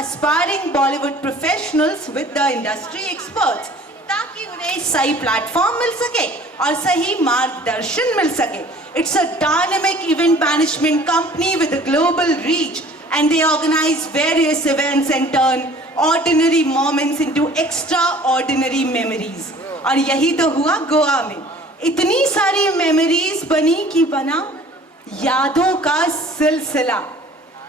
aspiring Bollywood professionals with the industry experts, ताकि उन्हें सही प्लेटफॉर्म मिल सके और सही मार्गदर्शन मिल सके. It's a dynamic event management company with a global reach, and they organize various events and turn ordinary moments into extraordinary memories. और यही तो हुआ गोवा में. इतनी सारी मेमोरीज बनी कि बना यादों का सिलसिला.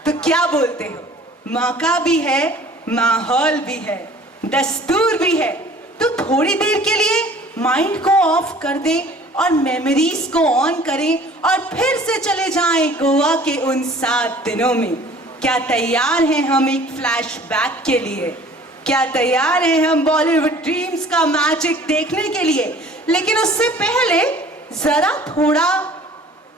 तो क्या बोलते हो? मौका भी है, माहौल भी है, दस्तूर भी है. तो थोड़ी देर के लिए माइंड को ऑफ कर दें और मेमोरीज को ऑन करें और फिर से चले जाएं गोवा के उन 7 दिनों में. क्या तैयार हैं हम एक फ्लैशबैक के लिए? क्या तैयार हैं हम बॉलीवुड ड्रीम्स का मैजिक देखने के लिए? लेकिन उससे पहले जरा थोड़ा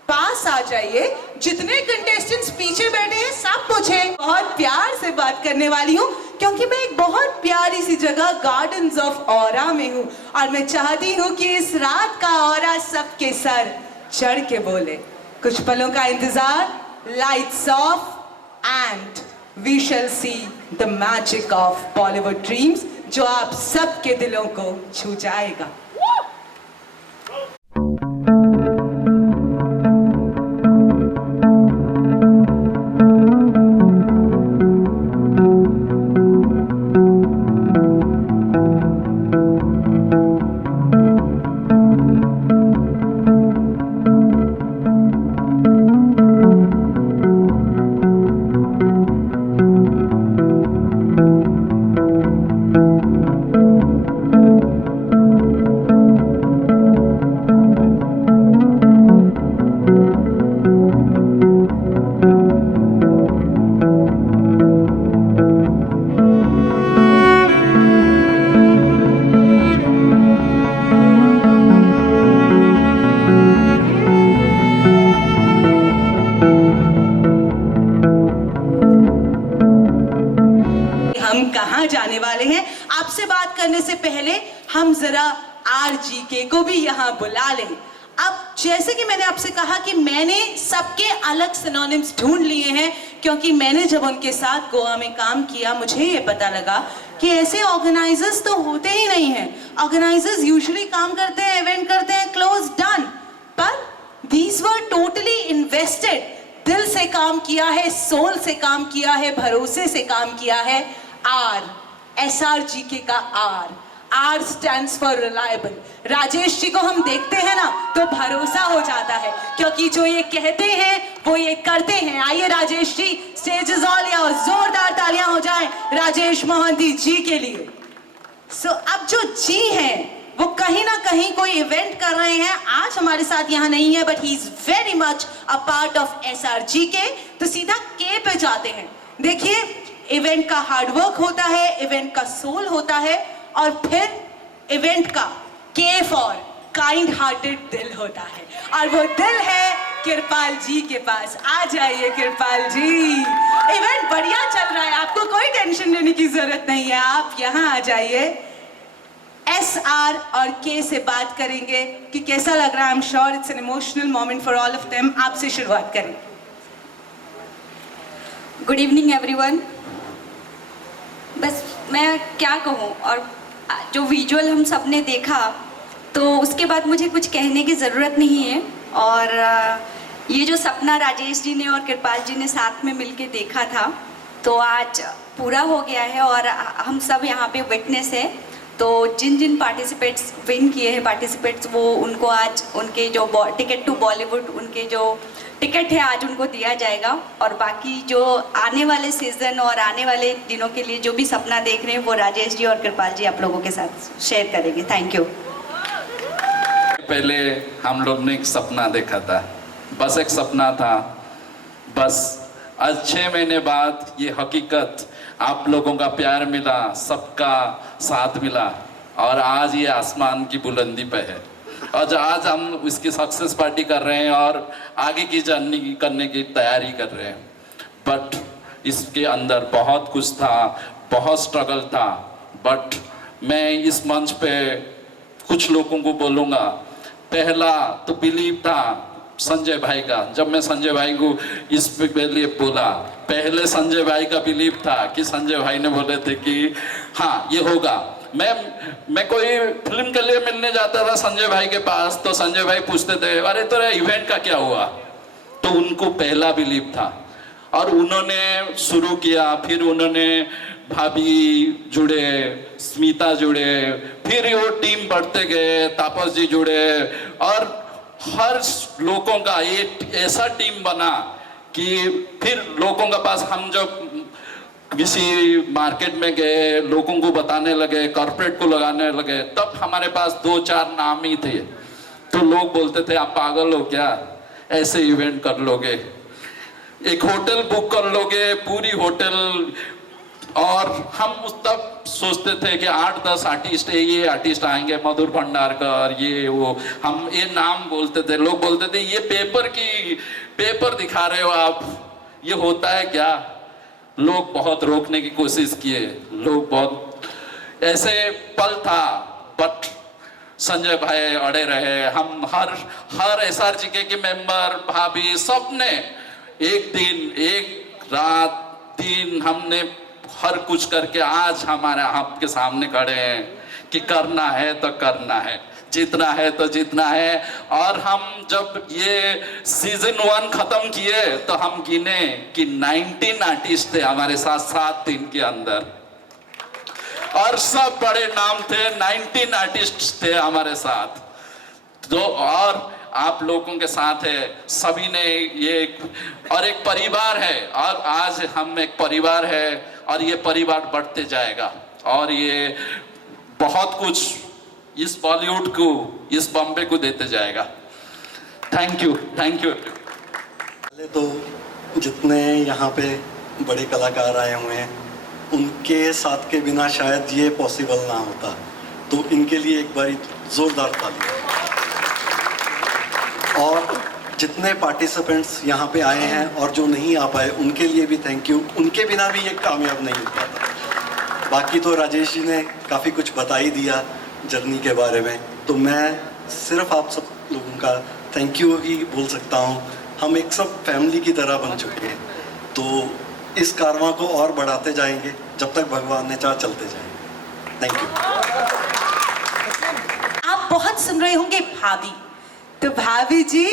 पास आ जाइए. जितने कंटेस्टेंट्स पीछे बैठे हैं सब मुझे बहुत प्यार से बात करने वाली हूँ, क्योंकि मैं एक बहुत प्यारी सी जगह गार्डन्स ऑफ ऑरा में हूँ और मैं चाहती हूँ कि इस रात का ऑरा सबके सर चढ़ के बोले. कुछ पलों का इंतजार. Lights off and we shall see the magic of Bollywood Dreams, जो आप सबके दिलों को छू जाएगा. जाने वाले हैं. आपसे बात करने से पहले हम जरा RGK को भी यहाँ बुला लें. अब जैसे कि मैंने आपसे कहा कि मैंने सबके अलग सिनोनिम्स ढूंढ लिए हैं, क्योंकि मैंने जब उनके साथ गोवा में काम किया मुझे ये पता लगा कि ऐसे ऑर्गेनाइजर्स तो होते ही नहीं हैं. ऑर्गेनाइजर्स यूजुअली काम करते हैं, इवेंट करते हैं, क्लोज डन. पर दीज वर टोटली इन्वेस्टेड. दिल से काम किया है, सोल से काम किया है, भरोसे से काम किया है. SRGK का R stands for reliable. Rajesh ji को हम देखते हैं ना तो भरोसा हो जाता है, क्योंकि जो ये कहते हैं वो ये करते हैं. आइए Rajesh ji, stage is all yours. जोरदार तालियां हो जाएं राजेश मोहंती जी के लिए. अब जो जी हैं वो कहीं ना कहीं कोई इवेंट कर रहे हैं. आज हमारे साथ यहाँ नहीं है, but he is very much a part of SRGK. तो सीधा K पे जाते हैं. देखिए, इवेंट का हार्डवर्क होता है, इवेंट का सोल होता है, और फिर इवेंट का K फॉर काइंड हार्टेड दिल होता है. और वो दिल है कृपाल जी के पास. आ जाइए कृपाल जी. इवेंट बढ़िया चल रहा है, आपको कोई टेंशन लेने की जरूरत नहीं है. आप यहाँ आ जाइए. SR और K से बात करेंगे कि कैसा लग रहा है. I am sure it's an emotional moment for all of them. आपसे शुरुआत करें. Good evening everyone. बस मैं क्या कहूँ, और जो विजुअल हम सब ने देखा तो उसके बाद मुझे कुछ कहने की ज़रूरत नहीं है. और ये जो सपना राजेश जी ने और कृपाल जी ने साथ में मिलके देखा था तो आज पूरा हो गया है, और हम सब यहाँ पे विटनेस है. तो जिन जिन पार्टिसिपेट्स विन किए हैं पार्टिसिपेट्स, वो उनको आज उनके जो टिकट टू बॉलीवुड, उनके जो टिकट है आज उनको दिया जाएगा. और बाकी जो आने वाले सीज़न और आने वाले दिनों के लिए जो भी सपना देख रहे हैं वो राजेश जी और कृपाल जी आप लोगों के साथ शेयर करेंगे. Thank you. पहले हम लोग ने एक सपना देखा था, बस एक सपना था. बस आज 6 महीने बाद ये हकीकत, आप लोगों का प्यार मिला, सबका साथ मिला, और आज ये आसमान की बुलंदी पे है. और आज हम इसकी सक्सेस पार्टी कर रहे हैं और आगे की जर्नी करने की तैयारी कर रहे हैं. बट इसके अंदर बहुत कुछ था, बहुत स्ट्रगल था. बट मैं इस मंच पे कुछ लोगों को बोलूँगा. पहला तो बिलीव था संजय भाई का, जब मैं संजय भाई को इस पे लिए बोला, पहले संजय भाई का बिलीव था कि संजय भाई ने बोले थे कि हाँ ये होगा। मैं कोई फिल्म के लिए मिलने जाता था संजय भाई के पास, तो संजय भाई पूछते थे अरे तेरा इवेंट का क्या हुआ, तो उनको पहला बिलीव था और उन्होंने शुरू किया। फिर उन्होंने भाभी जुड़े, स्मिता जुड़े, फिर वो टीम बढ़ते गए, तापस जी जुड़े और हर लोगों का एक ऐसा टीम बना कि फिर लोगों के पास हम जब किसी मार्केट में गए, लोगों को बताने लगे, कॉर्पोरेट को लगाने लगे, तब हमारे पास 2-4 नाम ही थे। तो लोग बोलते थे आप पागल हो क्या, ऐसे इवेंट कर लोगे, एक होटल बुक कर लोगे, पूरी होटल। और हम उस तब सोचते थे कि 8-10 आर्टिस्ट है, ये आर्टिस्ट आएंगे, मधुर भंडारकर, ये वो, हम ये नाम बोलते थे। लोग बोलते थे ये पेपर दिखा रहे हो आप, ये होता है क्या। लोग बहुत रोकने की कोशिश किए, लोग बहुत ऐसे पल था, बट संजय भाई अड़े रहे। हम हर SRGK के मेंबर, भाभी, सबने एक दिन, एक रात, दिन हमने हर कुछ करके आज हमारे आपके सामने खड़े हैं कि करना है तो करना है, जीतना है तो जीतना है। और हम जब ये सीजन 1 खत्म किए तो हम गिने कि 19 आर्टिस्ट थे हमारे साथ 7 दिन के अंदर, और सब बड़े नाम थे, 19 आर्टिस्ट थे हमारे साथ। तो और आप लोगों के साथ है, सभी ने ये और एक परिवार है, और आज हम एक परिवार है और ये परिवार बढ़ते जाएगा और ये बहुत कुछ इस बॉलीवुड को, इस बॉम्बे को देते जाएगा। Thank you. पहले तो जितने यहाँ पे बड़े कलाकार आए हुए हैं उनके साथ के बिना शायद ये पॉसिबल ना होता, तो इनके लिए एक बारी जोरदार ताली। और जितने पार्टिसिपेंट्स यहाँ पे आए हैं और जो नहीं आ पाए उनके लिए भी थैंक यू, उनके बिना भी ये कामयाब नहीं हो पाता। बाकी तो राजेश जी ने काफ़ी कुछ बता ही दिया जर्नी के बारे में, तो मैं सिर्फ आप सब लोगों का थैंक यू ही बोल सकता हूँ। हम एक सब फैमिली की तरह बन चुके हैं, तो इस कारवां को और बढ़ाते जाएंगे जब तक भगवान ने चाहा, चलते जाएंगे। Thank you. आप बहुत सुन रहे होंगे भाभी, तो भाभी जी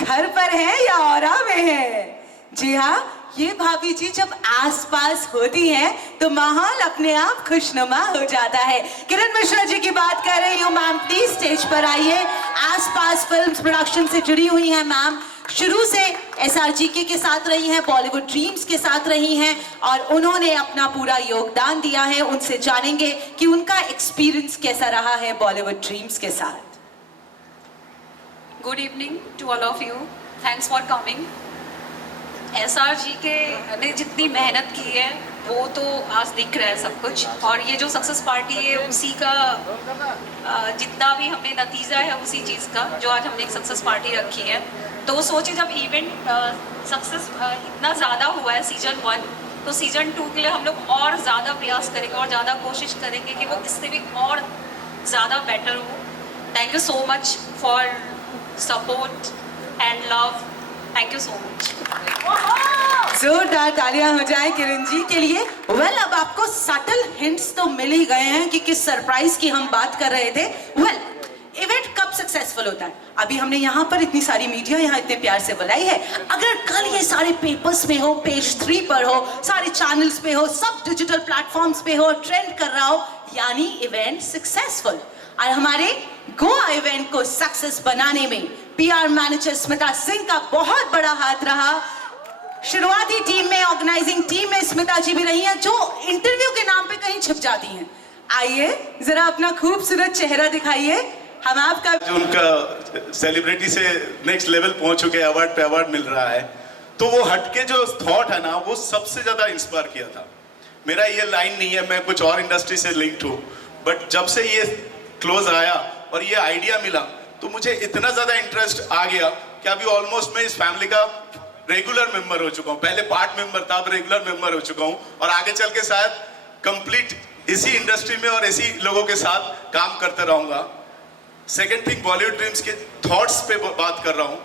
घर पर है या औरा में है? जी हाँ, ये भाभी जी जब आसपास होती हैं तो माहौल अपने आप खुशनुमा हो जाता है। किरण मिश्रा जी की बात कर रही हूँ। मैम प्लीज स्टेज पर आइए। आसपास फिल्म्स प्रोडक्शन से जुड़ी हुई हैं मैम, शुरू से SRGK के साथ रही हैं, बॉलीवुड ड्रीम्स के साथ रही हैं और उन्होंने अपना पूरा योगदान दिया है। उनसे जानेंगे कि उनका एक्सपीरियंस कैसा रहा है बॉलीवुड ड्रीम्स के साथ। Good evening to all of you, thanks for coming. SRGK ने जितनी मेहनत की है वो तो आज दिख रहा है सब कुछ, और ये जो सक्सेस पार्टी है उसी का जितना भी हमने नतीजा है उसी चीज़ का, जो आज हमने एक सक्सेस पार्टी रखी है। तो सोचिए जब इवेंट सक्सेस इतना ज़्यादा हुआ है सीजन 1, तो सीजन 2 के लिए हम लोग और ज़्यादा प्रयास करेंगे और ज़्यादा कोशिश करेंगे कि वो इससे भी और ज़्यादा बेटर हो। Thank you so much for support and love, thank you so much. जोरदार तालियां हो जाए किरण जी के लिए। वेल, अब आपको सटल हिंट्स तो मिल ही गए हैं कि किस सरप्राइज की हम बात कर रहे थे। वेल, इवेंट कब सक्सेसफुल होता है? अभी हमने यहाँ पर इतनी सारी मीडिया यहाँ इतने प्यार से बुलाई है, अगर कल ये सारे पेपर्स में हो, पेज 3 पर हो, सारे चैनल्स पे हो, सब डिजिटल प्लेटफॉर्म्स पे हो, ट्रेंड कर रहा हो, यानी इवेंट सक्सेसफुल। और हमारे गोवा इवेंट को सक्सेस बनाने में PR मैनेजर स्मिता सिंह का बहुत बड़ा हाथ रहा। शुरुआती टीम में, ऑर्गेनाइजिंग टीम में स्मिता जी भी रही हैं, जो इंटरव्यू के नाम पे कहीं छिप जाती हैं। आइए जरा अपना खूबसूरत चेहरा दिखाइए, हम आपका। जो उनका सेलिब्रिटी से नेक्स्ट लेवल पहुंच चुके, अवार्ड पे अवार्ड मिल रहा है, तो वो हटके जो थॉट है ना, वो सबसे ज्यादा इंस्पायर किया था। मेरा ये लाइन नहीं है, मैं कुछ और इंडस्ट्री से लिंक्ड हूँ, बट जब से ये क्लोज आया और ये आइडिया मिला तो मुझे इतना ज्यादा इंटरेस्ट आ गया कि अभी ऑलमोस्ट मैं इस फैमिली का रेगुलर मेंबर हो चुका हूँ। पहले पार्ट मेंबर था, अब रेगुलर मेंबर हो चुका हूँ, और आगे चल के शायद कंप्लीट इसी इंडस्ट्री में और इसी लोगों के साथ काम करते रहूंगा। सेकेंड थिंग, बॉलीवुड ड्रीम्स के थॉट्स पे बात कर रहा हूँ।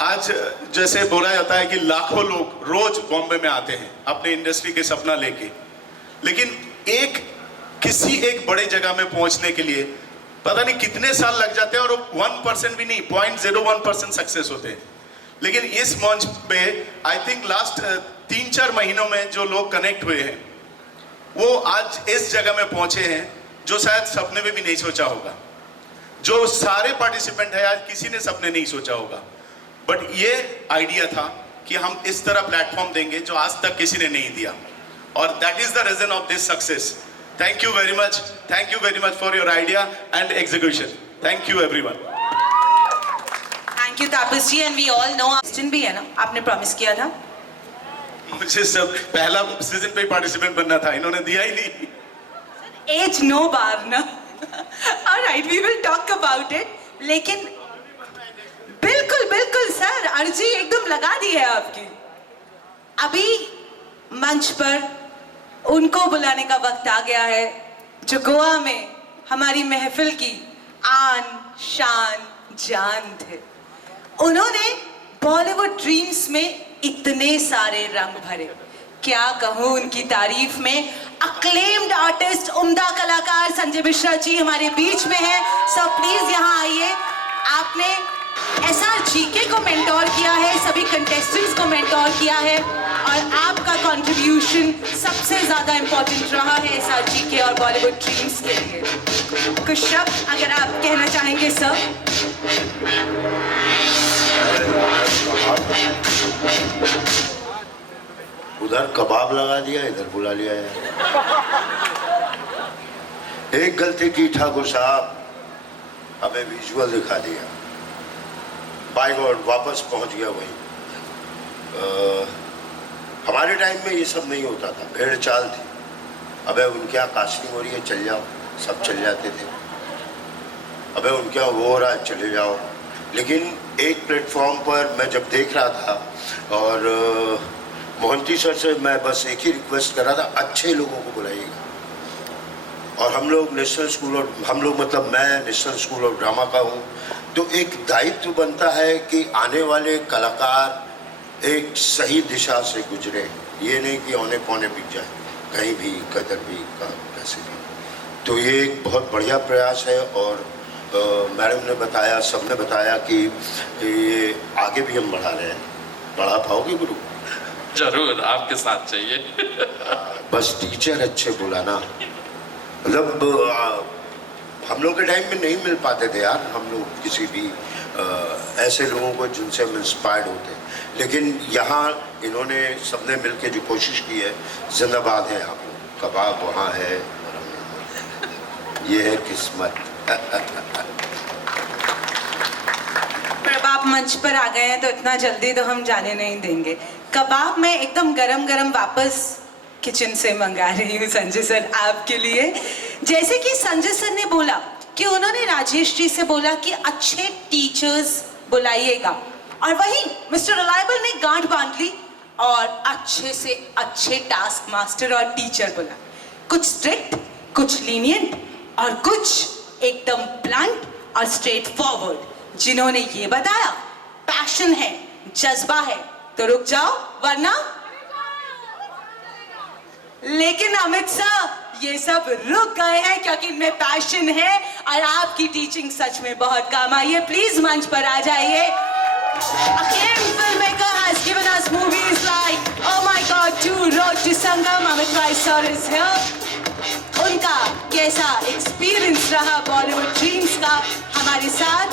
आज जैसे बोला जाता है कि लाखों लोग रोज बॉम्बे में आते हैं अपने इंडस्ट्री के सपना लेके, लेकिन किसी एक बड़े जगह में पहुंचने के लिए पता नहीं कितने साल लग जाते हैं और 1% भी नहीं, 0.01% सक्सेस होते हैं। लेकिन इस मंच पे आई थिंक लास्ट 3-4 महीनों में जो लोग कनेक्ट हुए हैं वो आज इस जगह में पहुंचे हैं जो शायद सपने में भी नहीं सोचा होगा। जो सारे पार्टिसिपेंट है आज किसी ने सपने नहीं सोचा होगा, बट ये आइडिया था कि हम इस तरह प्लेटफॉर्म देंगे जो आज तक किसी ने नहीं दिया, और that is the reason of this success. Thank you very much for your idea and execution. Thank you everyone. Thank you Tapas ji, and we all know question भी है ना, आपने प्रॉमिस किया था। मुझे सब पहला सीजन पे पार्टिसिपेंट बनना था, इन्होंने दिया ही नहीं। एज नो बार ना। Alright, we will talk about it. लेकिन बिल्कुल सर, अर्जी एकदम लगा दी है आपकी। अभी मंच पर उनको बुलाने का वक्त आ गया है जो गोवा में हमारी महफिल की आन शान जान थे। उन्होंने बॉलीवुड ड्रीम्स में इतने सारे रंग भरे, क्या कहूं उनकी तारीफ में। अक्लेम्ड आर्टिस्ट, उम्दा कलाकार संजय मिश्रा जी हमारे बीच में है। सर प्लीज यहाँ आइए। आपने SRGK को मेंटोर किया है, सभी कंटेस्टेंट्स को मेंटोर किया है, और आपका कंट्रीब्यूशन सबसे ज्यादा इंपॉर्टेंट रहा है SRGK और बॉलीवुड ड्रीम्स के लिए। कुछ शब्द अगर आप कहना चाहेंगे सर। उधर कबाब लगा दिया, इधर बुला लिया है। एक गलती की ठाकुर साहब, हमें विजुअल दिखा दिया। बाय गॉड वापस पहुंच गया वही। हमारे टाइम में ये सब नहीं होता था, भेड़ चाल थी। अबे उनके यहाँ कास्टिंग हो रही है, चल जाओ, सब चल जाते थे। अबे उनके यहाँ वो हो रहा है, चले जाओ। लेकिन एक प्लेटफॉर्म पर मैं जब देख रहा था, और मोहंती सर से मैं बस एक ही रिक्वेस्ट कर रहा था, अच्छे लोगों को बुलाइएगा। और हम लोग नेशनल स्कूल, और हम लोग मतलब मैं नेशनल स्कूल ऑफ ड्रामा का हूँ, तो एक दायित्व बनता है कि आने वाले कलाकार एक सही दिशा से गुजरे। ये नहीं कि औने पौने बिक जाए कहीं भी, कदर भी, कैसे भी। तो ये एक बहुत बढ़िया प्रयास है, और मैडम ने बताया, सबने बताया कि ये आगे भी हम बढ़ा रहे हैं। बढ़ा पाओगे गुरु? जरूर, आपके साथ चाहिए। बस टीचर अच्छे बुलाना। मतलब हम लोग के टाइम में नहीं मिल पाते थे यार, हम लोग किसी भी ऐसे लोगों को जिनसे हम इंस्पायर्ड होते। लेकिन यहाँ इन्होंने सबने मिलके जो कोशिश की है, जिंदाबाद है आप लोग। कबाब वहाँ है, ये है किस्मत। अब आप मंच पर आ गए हैं तो इतना जल्दी तो हम जाने नहीं देंगे। कबाब मैं एकदम गरम वापस किचन से मंगा रही हूँ संजय सर आपके लिए। जैसे कि संजय सर ने बोला कि उन्होंने राजेश जी से बोला कि अच्छे टीचर्स बुलाइएगा, और वही मिस्टर रिलायबल ने गांठ बांध ली और अच्छे से अच्छे टास्क मास्टर और टीचर बुला। कुछ स्ट्रिक्ट, कुछ लीनियंट, और कुछ एकदम ब्लंट और स्ट्रेट फॉरवर्ड, जिन्होंने ये बताया पैशन है, जज्बा है तो रुक जाओ वरना। लेकिन अमित सर ये सब रुक गए हैं क्योंकि इनमें पैशन है और आपकी टीचिंग सच में बहुत काम आई है। प्लीज मंच पर आ जाइए। Acclaimed filmmaker has given us movies like Oh My God 2, Road to Sangam. Amit Rai sir is here. उनका कैसा एक्सपीरियंस रहा बॉलीवुड ड्रीम्स का हमारे साथ।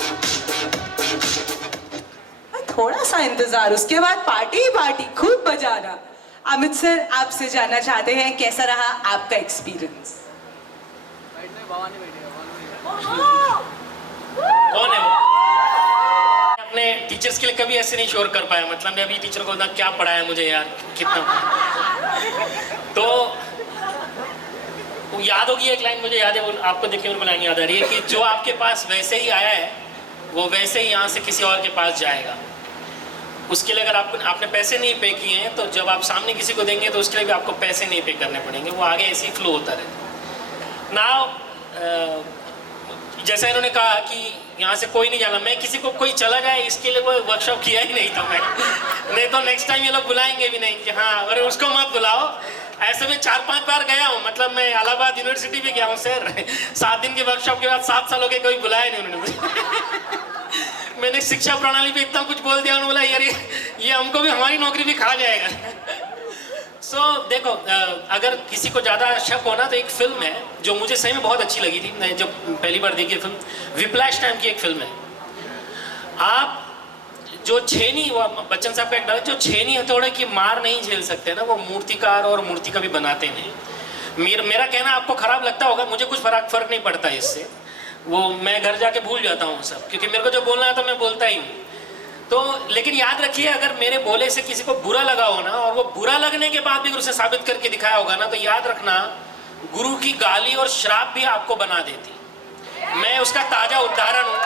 थोड़ा सा इंतजार, उसके बाद पार्टी ही पार्टी, खूब बजाना। अमित सर आपसे जानना चाहते हैं कैसा रहा आपका एक्सपीरियंस? कौन है वो? अपने टीचर्स के लिए कभी ऐसे नहीं शोर कर पाया। मतलब मैं अभी टीचर को ना क्या पढ़ाया मुझे यार, कितना। तो वो याद होगी एक लाइन, मुझे याद है, वो आपको देखिए मेरे को लाइन याद आ रही है कि जो आपके पास वैसे ही आया है वो वैसे ही यहाँ से किसी और के पास जाएगा। उसके लिए अगर आपने पैसे नहीं पे किए हैं तो जब आप सामने किसी को देंगे तो उसके लिए भी आपको पैसे नहीं पे करने पड़ेंगे, वो आगे ऐसे ही फ्लो होता रहेगा। नाउ जैसा इन्होंने कहा कि यहाँ से कोई नहीं जाना, मैं किसी को कोई चला जाए इसके लिए कोई वर्कशॉप किया ही नहीं था मैं। नहीं तो नेक्स्ट टाइम ये लोग बुलाएंगे भी नहीं कि हाँ अरे उसको मत बुलाओ। ऐसे में 4-5 बार गया हूँ, मतलब मैं इलाहाबाद यूनिवर्सिटी भी गया हूँ सर। 7 दिन के वर्कशॉप के बाद 7 साल हो गए, कोई बुलाया नहीं उन्होंने मुझे। मैंने शिक्षा प्रणाली पे इतना कुछ बोल दिया, उन्होंने बोला यार ये हमको भी, हमारी नौकरी भी खा जाएगा। देखो अगर किसी को ज़्यादा शक होना तो एक फिल्म है जो मुझे सही में बहुत अच्छी लगी थी, मैं जब पहली बार देखी फिल्म, विप्लैश टाइम की एक फिल्म है। आप जो छेनी, वो बच्चन साहब का एक डायलॉग, जो छेनी हथौड़े की मार नहीं झेल सकते ना, वो मूर्तिकार और मूर्ति कभी बनाते नहीं। मेरा कहना आपको खराब लगता होगा, मुझे कुछ फर्क नहीं पड़ता इससे। वो मैं घर जाके भूल जाता हूँ सब, क्योंकि मेरे को जो बोलना है तो मैं बोलता ही हूँ। तो लेकिन याद रखिए, अगर मेरे बोले से किसी को बुरा लगा हो ना, और वो बुरा लगने के बाद भी उसे साबित करके दिखाया होगा ना, तो याद रखना गुरु की गाली और श्राप भी आपको बना देती। मैं उसका ताजा उदाहरण हूँ।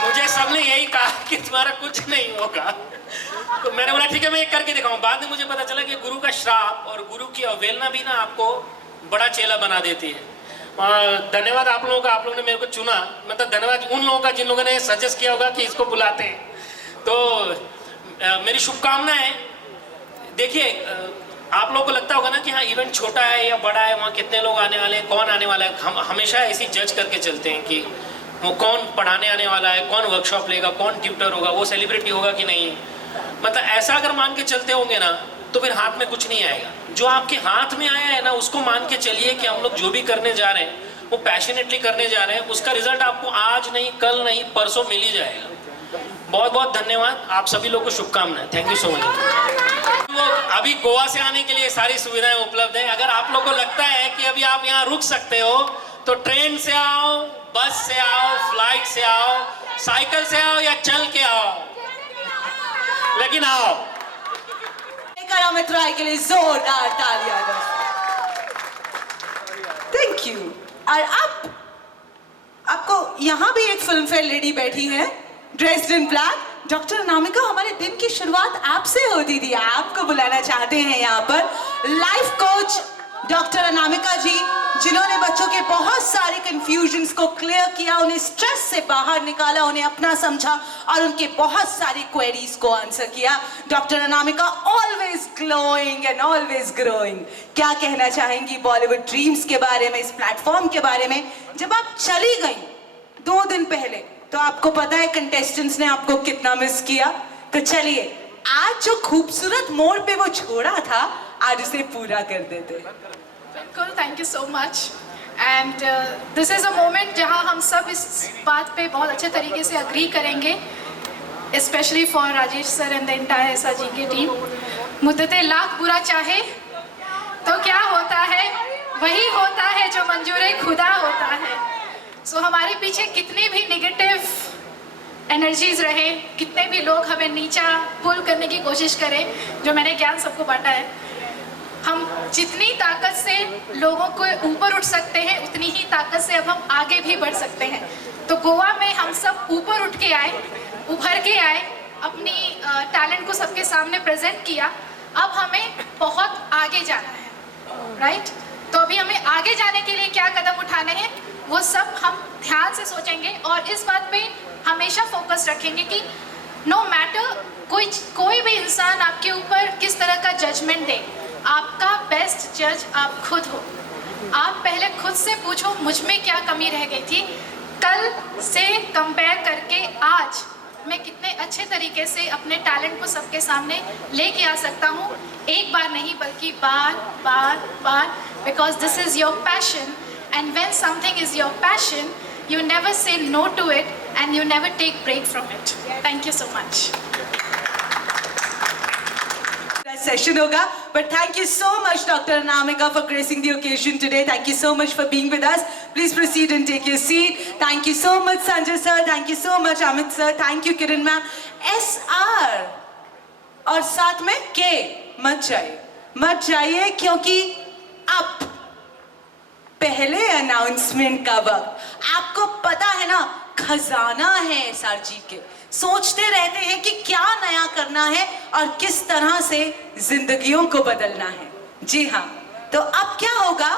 मुझे सबने यही कहा कि तुम्हारा कुछ नहीं होगा, तो मैंने बोला ठीक है मैं एक करके दिखाऊं। बाद में मुझे पता चला कि गुरु का श्राप और गुरु की अवहेलना भी ना आपको बड़ा चेला बना देती है। धन्यवाद आप लोगों का, आप लोगों ने मेरे को चुना। मतलब धन्यवाद उन लोगों का जिन लोगों ने सजेस्ट किया होगा कि इसको बुलाते हैं। तो मेरी शुभकामनाएं। देखिए आप लोगों को लगता होगा ना कि हाँ इवेंट छोटा है या बड़ा है, वहाँ कितने लोग आने वाले हैं, कौन आने वाला है। हम हमेशा ऐसी जज करके चलते हैं कि वो कौन पढ़ाने आने वाला है, कौन वर्कशॉप लेगा, कौन ट्यूटर होगा, वो सेलिब्रिटी होगा कि नहीं। मतलब ऐसा अगर मान के चलते होंगे ना तो फिर हाथ में कुछ नहीं आएगा। जो आपके हाथ में आया है ना उसको मान के चलिए कि हम लोग जो भी करने जा रहे हैं वो पैशनेटली करने जा रहे हैं, उसका रिजल्ट आपको आज नहीं, कल नहीं, परसों मिल ही जाएगा। बहुत बहुत धन्यवाद, आप सभी लोगों को शुभकामनाएं। Thank you so much. अभी गोवा से आने के लिए सारी सुविधाएं उपलब्ध हैं। अगर आप लोग को लगता है कि अभी आप यहाँ रुक सकते हो तो ट्रेन से आओ, बस से आओ, फ्लाइट से आओ, साइकिल से आओ या चल के आओ, लेकिन आओ। अमित राय के लिए जोरदार तालियां। Thank you. और अब आपको यहाँ भी एक फिल्म फेयर लेडी बैठी है dressed in black. Doctor Anamika, हमारे दिन की शुरुआत आपसे होती थी, आपको बुलाना चाहते हैं यहाँ पर लाइफ कोच डॉक्टर अनामिका जी, जिन्होंने बच्चों के बहुत सारे कंफ्यूजन्स को क्लियर किया, उन्हें स्ट्रेस से बाहर निकाला, उन्हें अपना समझा और उनके बहुत सारी क्वेरीज को आंसर किया। Doctor Anamika always glowing and always growing. क्या कहना चाहेंगी बॉलीवुड ड्रीम्स के बारे में, इस प्लेटफॉर्म के बारे में? जब आप चली गई 2 दिन पहले तो आपको पता है कंटेस्टेंट्स ने आपको कितना मिस किया। तो चलिए आज जो खूबसूरत मोड़ पे वो छोड़ा था, आज उसे पूरा कर देते हैं। बिल्कुल, thank you so much. And this is a moment जहां हम सब इस बात पे बहुत अच्छे तरीके से अग्री करेंगे, specially for Rajesh sir and the entire SRG की टीम। मुद्दते लाख बुरा चाहे तो क्या होता है, वही होता है जो मंजूर खुदा होता है। सो हमारे पीछे कितनी भी निगेटिव एनर्जीज रहे, कितने भी लोग हमें नीचा पुल करने की कोशिश करें, जो मैंने ज्ञान सबको बांटा है, हम जितनी ताकत से लोगों को ऊपर उठ सकते हैं उतनी ही ताकत से अब हम आगे भी बढ़ सकते हैं। तो गोवा में हम सब ऊपर उठ के आए, उभर के आए, अपनी टैलेंट को सबके सामने प्रेजेंट किया। अब हमें बहुत आगे जाना है, राइट? तो अभी हमें आगे जाने के लिए क्या कदम उठाने हैं वो सब हम ध्यान से सोचेंगे और इस बात पे हमेशा फोकस रखेंगे कि नो मैटर कोई भी इंसान आपके ऊपर किस तरह का जजमेंट दे, आपका बेस्ट जज आप खुद हो। आप पहले खुद से पूछो मुझ में क्या कमी रह गई थी, कल से कंपेयर करके आज मैं कितने अच्छे तरीके से अपने टैलेंट को सबके सामने लेके आ सकता हूँ। एक बार नहीं बल्कि बार बार बार, because this is your passion and when something is your passion you never say no to it and you never take break from it. Thank you so much. Session hoga, but thank you so much Dr. Anamika for gracing the occasion today. Thank you so much for being with us. Please proceed and take your seat. Thank you so much Sanjay sir, thank you so much Amit sir, thank you Kiran ma'am. SR और साथ में K मत जाइए क्योंकि अब पहले announcement का वक्त। आपको पता है ना, खजाना है एसआरजी के, सोचते रहते हैं कि क्या नया करना है और किस तरह से जिंदगियों को बदलना है। जी हाँ, तो अब क्या होगा,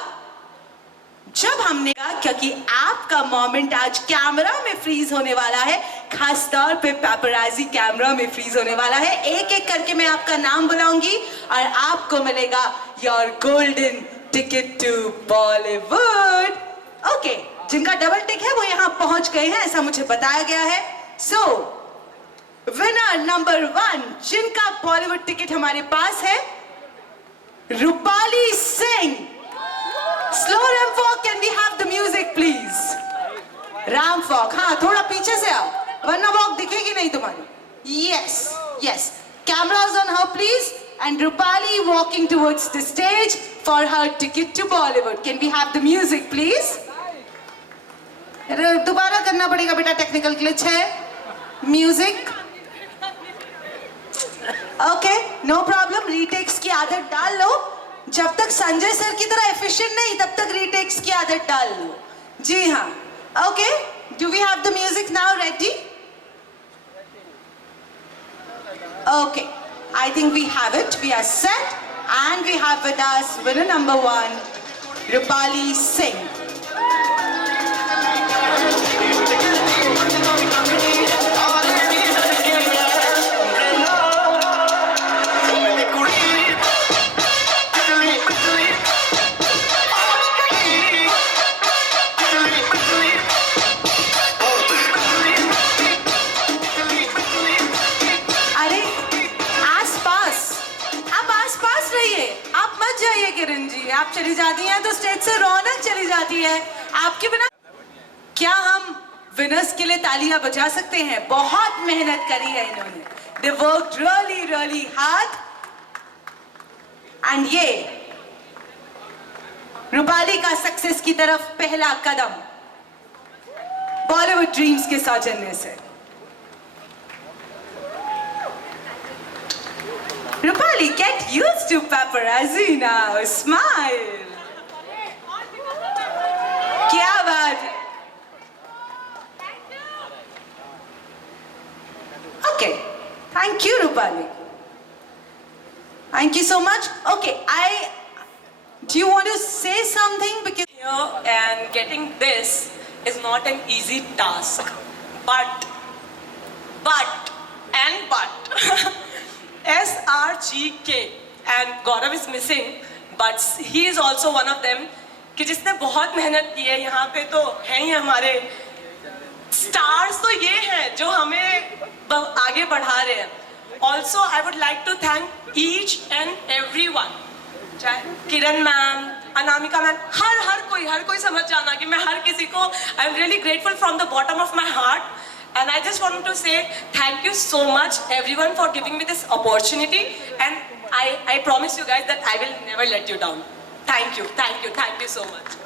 जब हमने कहा क्योंकि आपका मोमेंट आज कैमरा में फ्रीज होने वाला है, खास तौर पे पेपराजी कैमरा में फ्रीज होने वाला है। एक एक करके मैं आपका नाम बुलाऊंगी और आपको मिलेगा your golden ticket to Bollywood. Okay, जिनका डबल टिक है वो यहाँ पहुंच गए हैं, ऐसा मुझे बताया गया है। सो विनर नंबर 1 जिनका बॉलीवुड टिकट हमारे पास है, Rupali Singh. Slow Ram Falk, can we have the music please? Ram Falk, हाँ थोड़ा पीछे से आओ, वरना वॉक दिखेगी नहीं तुम्हारी। Yes, yes. Cameras on her please. And Rupali walking towards the stage for her ticket to Bollywood. Can we have the music please? दोबारा करना पड़ेगा बेटा, टेक्निकल ग्लिच है। Music. Okay, no problem, retakes की आदत डाल लो। जब तक संजय सर की तरह एफिशिएंट नहीं, तब तक रीटेक्स की आदत डाल लो। जी हाँ, okay, do we have the music now ready? Okay, I think we have it, we are set and we have with us winner number 1 Rupali Singh. Kiran ji, आप चली जाती हैं तो स्टेज से रौनक चली जाती है। आपके बिना क्या हम विनर्स के लिए तालियां बजा सकते हैं? बहुत मेहनत करी है इन्होंने, they worked really really hard. And ये रूपाली का सक्सेस की तरफ पहला कदम बॉलीवुड ड्रीम्स के सौजन्य से। Rupali, get used to paparazzi now. Smile. क्या बात है? Okay, thank you, Rupali. Thank you so much. Okay, do you want to say something? Because here and getting this is not an easy task, but SRGK and Gaurav is missing, but he is also one of them कि जिसने बहुत मेहनत की है। यहाँ पे तो हैं ही हमारे स्टार्स, तो ये हैं जो हमें आगे बढ़ा रहे हैं। Also I would like to thank each and everyone, चाहे किरण मैम, अनामिका मैम, हर कोई समझ जाना कि मैं हर किसी को I am really grateful from the bottom of my heart. And I just wanted to say thank you so much everyone for giving me this opportunity, and I promise you guys that I will never let you down. Thank you so much.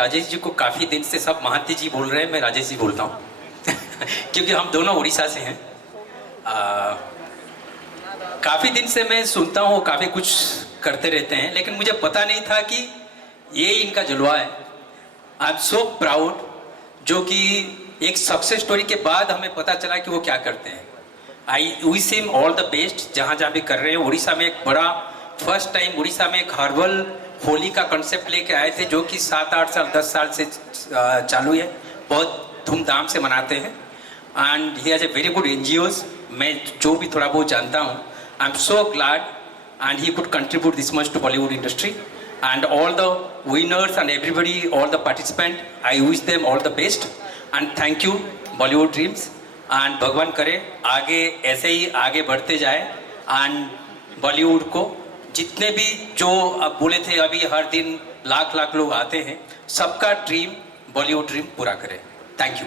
Rajesh ji को काफ़ी दिन से सब महांती जी बोल रहे हैं, मैं राजेश जी बोलता हूँ क्योंकि हम दोनों उड़ीसा से हैं। काफ़ी दिन से मैं सुनता हूँ, काफ़ी कुछ करते रहते हैं, लेकिन मुझे पता नहीं था कि ये इनका जलवा है। आई एम सो प्राउड, जो कि एक सक्सेस स्टोरी के बाद हमें पता चला कि वो क्या करते हैं। I wish him all the best जहाँ जहाँ भी कर रहे हैं। उड़ीसा में एक बड़ा फर्स्ट टाइम उड़ीसा में एक हर्बल होली का कॉन्सेप्ट लेके आए थे, जो कि 7-8 साल 10 साल से चालू है, बहुत धूमधाम से मनाते हैं। And he has a very good NGOs। मैं जो भी थोड़ा बहुत जानता हूँ, I am so glad and he could contribute this much to Bollywood industry. And all the winners and everybody, all the participant, I wish them all the best and thank you Bollywood Dreams. And भगवान करे आगे ऐसे ही आगे बढ़ते जाए and Bollywood को जितने भी जो अब बोले थे अभी हर दिन लाख लोग आते हैं, सबका ड्रीम बॉलीवुड ड्रीम पूरा करे। Thank you.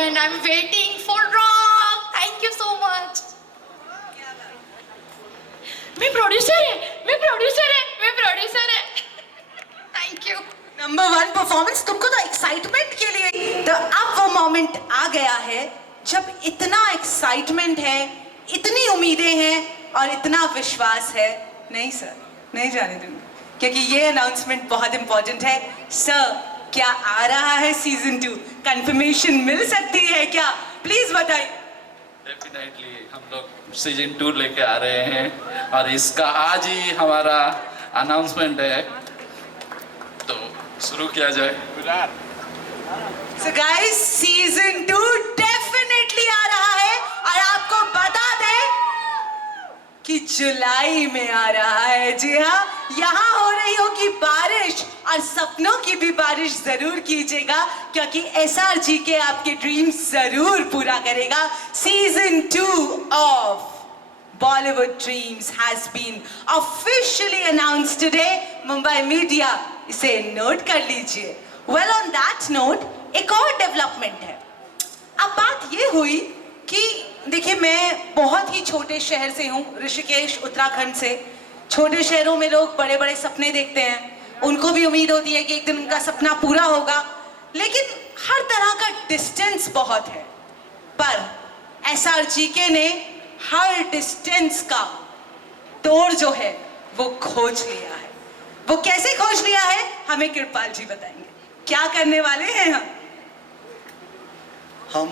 and I'm waiting for Rock. Thank you so much. मैं प्रोड्यूसर है. Thank you. नंबर 1 परफॉर्मेंस, तुमको तो एक्साइटमेंट के लिए, तो अब वो मोमेंट आ गया है जब इतना एक्साइटमेंट है, इतनी उम्मीदें हैं और इतना विश्वास है. नहीं सर, नहीं जाने दूंगी, क्योंकि ये अनाउंसमेंट बहुत इंपॉर्टेंट है. सर, क्या आ रहा है सीजन 2? कंफर्मेशन मिल सकती है क्या? प्लीज बताइए. डेफिनेटली हम लोग सीजन 2 लेके आ रहे हैं और इसका आज ही हमारा अनाउंसमेंट है, तो शुरू किया जाए. So guys, सीजन 2 डेफिनेटली आ रहा है और आपको बता दें कि जुलाई में आ रहा है. जी हाँ, यहाँ हो रही होगी बारिश और सपनों की भी बारिश जरूर कीजिएगा, क्योंकि SRG के आपके ड्रीम्स जरूर पूरा करेगा. Season 2 of Bollywood Dreams has been officially announced today. Mumbai media इसे नोट कर लीजिए. Well, on that note, एक और डेवलपमेंट है. अब बात ये हुई कि देखिए, मैं बहुत ही छोटे शहर से हूँ, ऋषिकेश, उत्तराखंड से. छोटे शहरों में लोग बड़े बड़े सपने देखते हैं, उनको भी उम्मीद होती है कि एक दिन उनका सपना पूरा होगा, लेकिन हर तरह का डिस्टेंस बहुत है. पर SRGK ने हर डिस्टेंस का तोड़ जो है वो खोज लिया है. वो कैसे खोज लिया है हमें कृपाल जी बताएंगे. क्या करने वाले हैं हम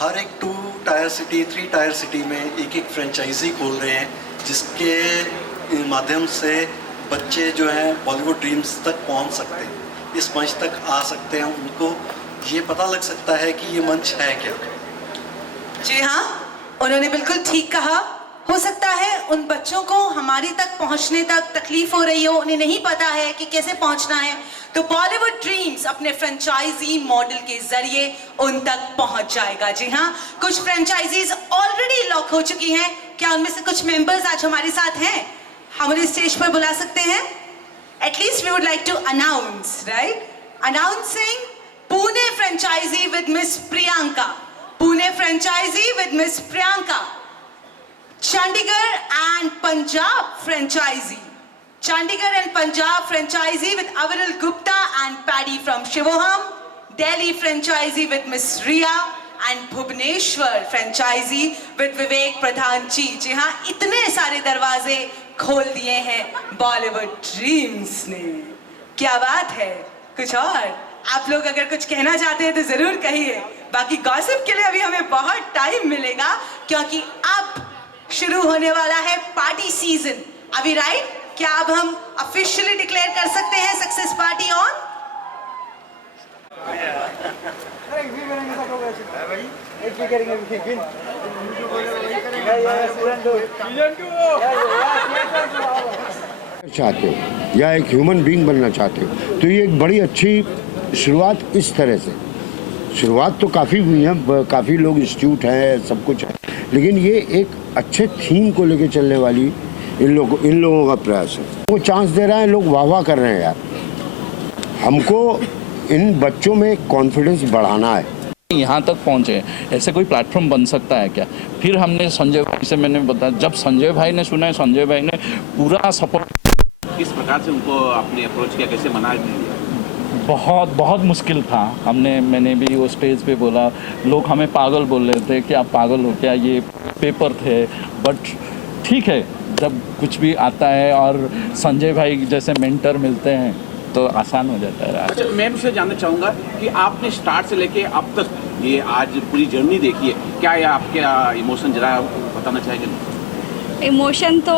हर एक 2 टायर सिटी 3 टायर सिटी में एक फ्रेंचाइजी खोल रहे हैं, जिसके माध्यम से बच्चे जो हैं बॉलीवुड ड्रीम्स तक पहुंच सकते हैं, इस मंच तक आ सकते हैं. उनको ये पता लग सकता है कि ये मंच है क्या. जी हाँ, उन्होंने बिल्कुल ठीक कहा. हो सकता है उन बच्चों को हमारी तक पहुंचने तक तकलीफ हो रही हो, उन्हें नहीं पता है कि कैसे पहुंचना है, तो बॉलीवुड ड्रीम्स अपने फ्रेंचाइजी मॉडल के जरिए उन तक पहुंच जाएगा. जी हाँ, कुछ फ्रेंचाइजीज ऑलरेडी लॉक हो चुकी हैं. क्या उनमें से कुछ मेंबर्स आज हमारे साथ हैं? हमारे स्टेज पर बुला सकते हैं. At least we would like to announce, right? Announcing Pune franchisee with miss Priyanka. Pune franchisee with Miss Priyanka. Chandigarh and Punjab franchisee. Chandigarh and Punjab franchisee with Aviral Gupta and Paddy from Shivoham. Delhi franchisee with Miss Riya and Bhubaneswar franchisee with Vivek Pradhan ji. जी हाँ, इतने सारे दरवाजे खोल दिए हैं Bollywood dreams ने. क्या बात है. कुछ और आप लोग अगर कुछ कहना चाहते हैं तो जरूर कहिए. बाकी गॉसिप के लिए अभी हमें बहुत टाइम मिलेगा, क्योंकि अब शुरू होने वाला है पार्टी सीजन. अभी राइट, क्या अब हम ऑफिशियली डिक्लेयर कर सकते हैं सक्सेस पार्टी ऑन? चाहते हो या एक ह्यूमन बीइंग बनना चाहते हो, तो ये एक बड़ी अच्छी शुरुआत. इस तरह से शुरुआत तो काफ़ी हुई है, काफ़ी लोग इंस्टीट्यूट हैं, सब कुछ है, लेकिन ये एक अच्छे थीम को लेके चलने वाली इन लोगों का प्रयास है. वो चांस दे रहा है, लोग वाह वाह कर रहे हैं. यार, हमको इन बच्चों में कॉन्फिडेंस बढ़ाना है. यहाँ तक पहुँचे, ऐसे कोई प्लेटफॉर्म बन सकता है क्या? फिर हमने संजय भाई से मैंने बताया, जब संजय भाई ने सुना, संजय भाई ने पूरा सपोर्ट. किस प्रकार से उनको अपने अप्रोच किया, कैसे मना दिया? बहुत मुश्किल था. मैंने भी वो स्टेज पे बोला, लोग हमें पागल बोल रहे थे कि आप पागल हो क्या, ये पेपर थे. बट ठीक है, जब कुछ भी आता है और संजय भाई जैसे मेंटर मिलते हैं तो आसान हो जाता है. अच्छा, मैं आपसे जानना चाहूँगा कि आपने स्टार्ट से लेके अब तक ये आज पूरी जर्नी देखी है, क्या ये आपके इमोशन जरा बताना चाहेंगे? इमोशन तो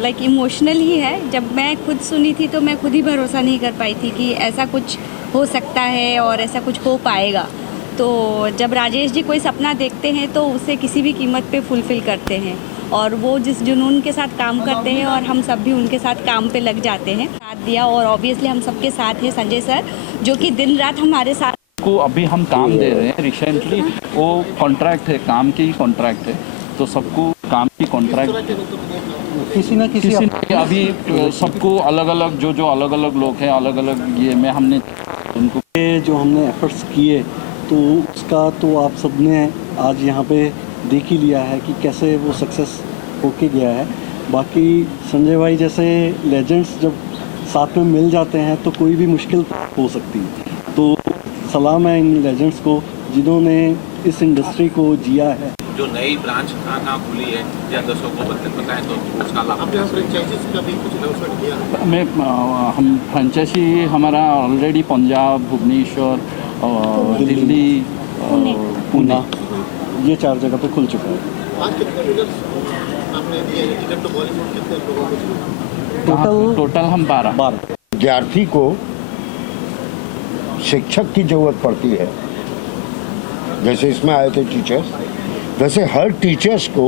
लाइक इमोशनल ही है. जब मैं खुद सुनी थी तो मैं खुद ही भरोसा नहीं कर पाई थी कि ऐसा कुछ हो सकता है और ऐसा कुछ हो पाएगा. तो जब राजेश जी कोई सपना देखते हैं तो उसे किसी भी कीमत पे फुलफ़िल करते हैं, और वो जिस जुनून के साथ काम करते हैं और हम सब भी उनके साथ काम पे लग जाते हैं. साथ दिया, और ऑब्वियसली हम सबके साथ हैं संजय सर, जो कि दिन रात हमारे साथ को अभी हम काम दे रहे हैं. रिसेंटली वो कॉन्ट्रैक्ट है, काम की कॉन्ट्रैक्ट है, तो सबको काम की कॉन्ट्रैक्ट किसी न किसी अभी सबको अलग अलग जो अलग अलग लोग हैं, अलग अलग ये में हमने उनको जो हमने एफर्ट्स किए तो उसका तो आप सबने आज यहाँ पे देख ही लिया है कि कैसे वो सक्सेस होके गया है। बाकी संजय भाई जैसे लेजेंड्स जब साथ में मिल जाते हैं तो कोई भी मुश्किल हो सकती है। तो सलाम है इन लेजेंड्स को जिन्होंने इस इंडस्ट्री को जिया है। जो नई ब्रांच कहाँ खुली है या दर्शकों को बताएं तो उसका लाभ हम फ्रेंचाइजी हमारा ऑलरेडी पंजाब, भुवनेश्वर, दिल्ली, पुणे, ये 4 जगह पे खुल चुका है। टोटल हम 12। विद्यार्थी को शिक्षक की जरूरत पड़ती है, जैसे इसमें आए थे टीचर्स, वैसे हर टीचर्स को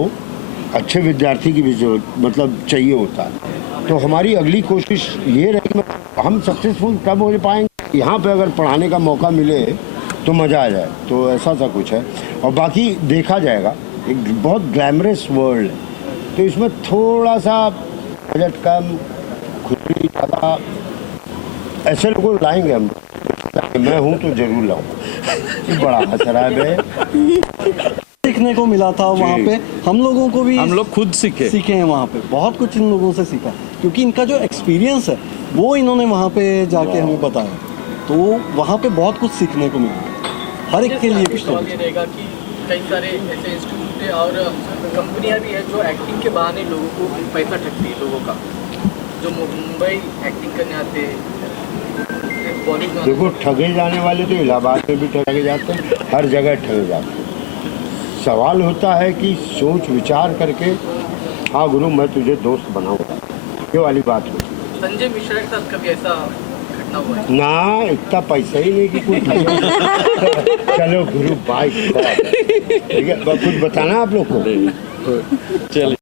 अच्छे विद्यार्थी की भी जरूरत मतलब चाहिए होता है। तो हमारी अगली कोशिश ये रही, हम सक्सेसफुल तब हो पाएंगे यहाँ पे अगर पढ़ाने का मौका मिले तो मज़ा आ जाए। तो ऐसा सा कुछ है। और बाकी देखा जाएगा, एक बहुत ग्लैमरस वर्ल्ड है, तो इसमें थोड़ा सा बजट कम, खुली ज़्यादा, ऐसे लोगों को लाएंगे हम। मैं हूँ तो जरूर लाऊंगा। बड़ा हंस रहा है। सीखने को मिला था वहाँ पे, हम लोगों को भी, हम लोग खुद सीखे हैं वहाँ पे, बहुत कुछ इन लोगों से सीखा, क्योंकि इनका जो एक्सपीरियंस है वो इन्होंने वहाँ पे जाके हमें बताया। तो वहाँ पे बहुत कुछ सीखने को मिला, हर एक के लिए कुछ रहेगा कि कई सारे ऐसे इंस्टीट्यूट है और कंपनियां भी है जो एक्टिंग के बहाने लोगों को पैसा ठगती है, लोगों का जो मुंबई एक्टिंग करने आते हैं। देखो, ठगे जाने वाले तो इलाहाबाद में भी ठगे जाते हैं, हर जगह ठगे जाते हैं। सवाल होता है कि सोच विचार करके, हाँ गुरु मैं तुझे दोस्त बनाऊंगा, ये वाली बात होती है। संजय मिश्रा के साथ कभी ऐसा घटना हुआ है? ना, इतना पैसा ही नहीं कि कोई चलो गुरु बाय, ठीक है। कुछ बताना आप लोग को? चलिए।